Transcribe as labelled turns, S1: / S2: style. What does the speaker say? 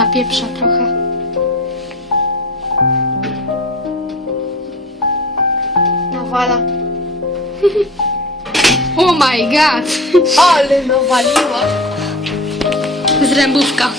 S1: Na pieprza trochę.
S2: Nawala.
S1: Oh my god!
S2: Ale nawaliła.
S1: Zrębówka.